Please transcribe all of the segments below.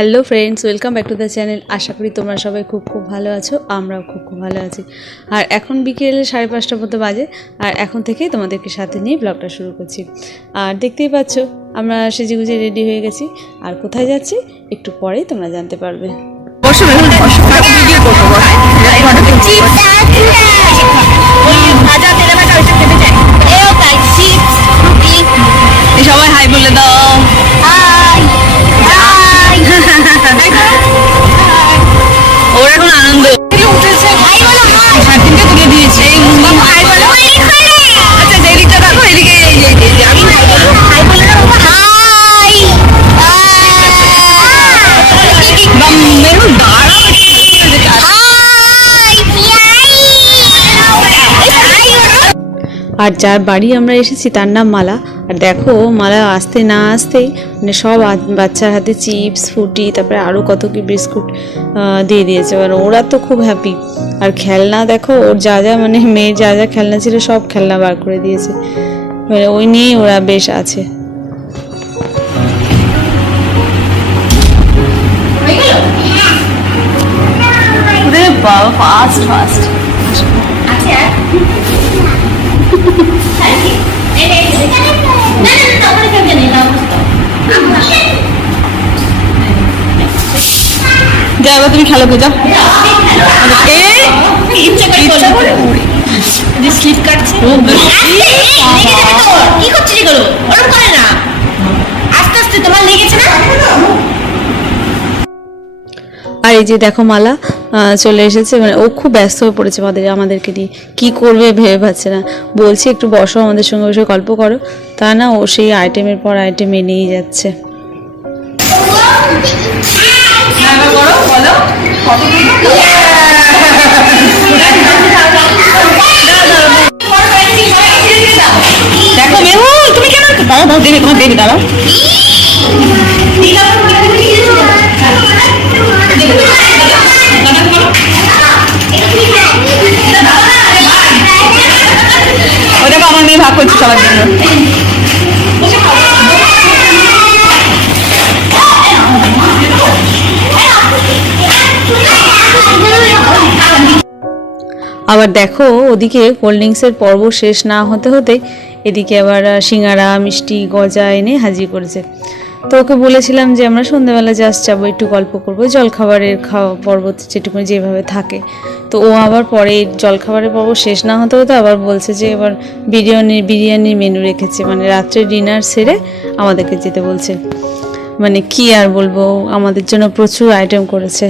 Hello friends, welcome back to the channel. আশা করি তোমরা সবাই খুব ভালো আছো। আমরাও খুব ভালো আছি। আর এখন বিকেলে 5:30 মতো বাজে, আর এখন থেকেই তোমাদেরকে সাথে নিয়ে ব্লগটা শুরু করছি। আর দেখতেই পাচ্ছ আমরা সেজেগুজে রেডি হয়ে গেছি। আর কোথায় যাচ্ছি একটু পরেই তোমরা জানতে পারবে। সবাই হাই বলে দাও। ওর এখন আনন্দ উঠেছে, শার্টিনটা তুলে দিয়েছে। আচ্ছা যেদিকটা দেখো এদিকে আমি আর যার বাড়ি আমরা এসেছি তার নাম মালা। আর দেখো মালা আসতে না আসতেই মানে সব বাচ্চার হাতে চিপস, ফুটি, তারপরে আরও কত কি বিস্কুট দিয়ে দিয়েছে। আর ওরা তো খুব হ্যাপি। আর খেলনা দেখো, ওর যা যা মানে মেয়ের যা যা খেলনা ছিল সব খেলনা বার করে দিয়েছে, মানে ওই নিয়েই ওরা বেশ আছে। ফাস্ট ফাস্ট যাও তুমি খেলো তো, যাও। আর এই যে দেখো মালা চলে এসেছে, মানে ও খুব ব্যস্ত হয়ে পড়েছে আমাদেরকে নিয়ে, কি করবে ভেবে পাচ্ছে না। বলছি একটু বসো, আমাদের সঙ্গে বসে গল্প করো, তা না ও সেই আইটেমের পর আইটেম এনেই যাচ্ছে। দেখো মেহুল, তুমি কেন দাঁড়া দাও, দেখে তোমার দেখে দাঁড়াও। ওই দেখো আমার মেয়ে ভাগ করছে সবার জন্য। আবার দেখো ওদিকে কোল্ড ড্রিঙ্কসের পর্ব শেষ না হতে হতে এদিকে আবার সিঙ্গারা, মিষ্টি, গজা এনে হাজির করেছে। তো ওকে বলেছিলাম যে আমরা সন্ধ্যাবেলা জাস্ট যাবো, একটু গল্প করবো, জলখাবারের খাওয়া পর্ব যেটুকু যেভাবে থাকে। তো ও আবার পরে জলখাবারের পর্ব শেষ না হতে হতে আবার বলছে যে এবার বিরিয়ানির মেনু রেখেছে, মানে রাত্রে ডিনার সেরে আমাদেরকে যেতে বলছে। মানে কি আর বলবো, আমাদের জন্য প্রচুর আইটেম করেছে।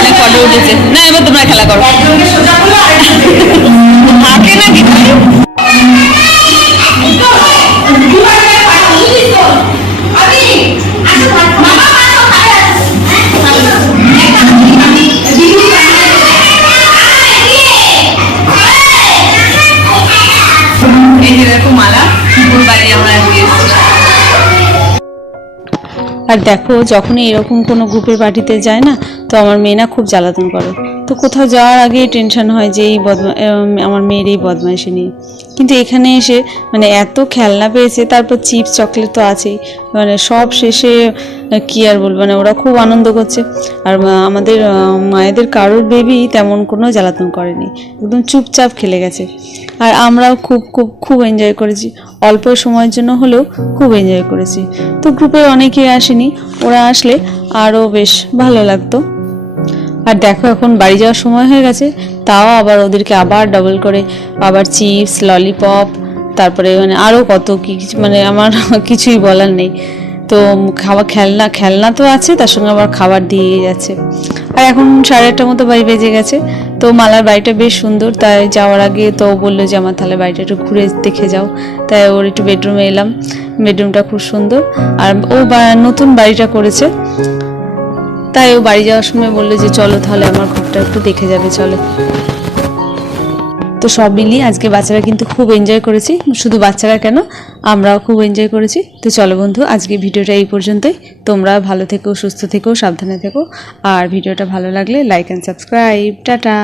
অনেক ফটো উঠেছে না, এবার তোমরা খেলা করো। হাতে নাকি এই যে দেখো মালা ওর বাড়ি আমরা আজকে এসেছি। আর দেখো যখনই এরকম কোনো গ্রুপের পার্টিতে যায় না, তো আমার মেয়ে না খুব জ্বালাতন করে। তো কোথাও যাওয়ার আগেই টেনশন হয় যে আমার মেয়ের এই বদমাইশি নিয়ে। কিন্তু এখানে এসে মানে এত খেলনা পেয়েছে, তারপর চিপস চকলেট তো আছেই, মানে সব শেষে কি আর বলবো, মানে ওরা খুব আনন্দ করছে। আর আমাদের মায়েদের কারোর বেবি তেমন কোনো জ্বালাতন করেনি, একদম চুপচাপ খেলে গেছে। আর আমরাও খুব খুব খুব এনজয় করেছি, অল্প সময়ের জন্য হলেও খুব এনজয় করেছি। তো গ্রুপে অনেকেই আসেনি, ওরা আসলে আরও বেশ ভালো লাগতো। আর দেখো এখন বাড়ি যাওয়ার সময় হয়ে গেছে, তাও আবার ওদেরকে আবার ডাবল করে আবার চিপস ললিপপ, তারপরে মানে আরও কত কি মানে আমার কিছুই বলার নেই। তো খেলনা তো আছে, তার সঙ্গে আবার খাবার দিয়ে যাচ্ছে। আর এখন 8:30 মতো বাড়ি বেজে গেছে। তো মালার বাড়িটা বেশ সুন্দর, তাই যাওয়ার আগে তো বললো যে আমার তাহলে বাড়িটা একটু ঘুরে দেখে যাও। তাই ওর একটু বেডরুমে এলাম, বেডরুমটা খুব সুন্দর। আর ও নতুন বাড়িটা করেছে, তাই ও বাড়ি যাওয়ার সময় বললো যে চলো তাহলে আমার ঘরটা একটু দেখে যাবে, চলো। তো সব মিলিয়ে আজকে বাচ্চারা কিন্তু খুব এনজয় করেছি, শুধু বাচ্চারা কেন আমরাও খুব এনজয় করেছি। তো চলো বন্ধু, আজকে ভিডিওটা এই পর্যন্তই। তোমরা ভালো থেকো, সুস্থ থেকো, সাবধানে থেকো। আর ভিডিওটা ভালো লাগলে লাইক অ্যান্ড সাবস্ক্রাইব। টাটা।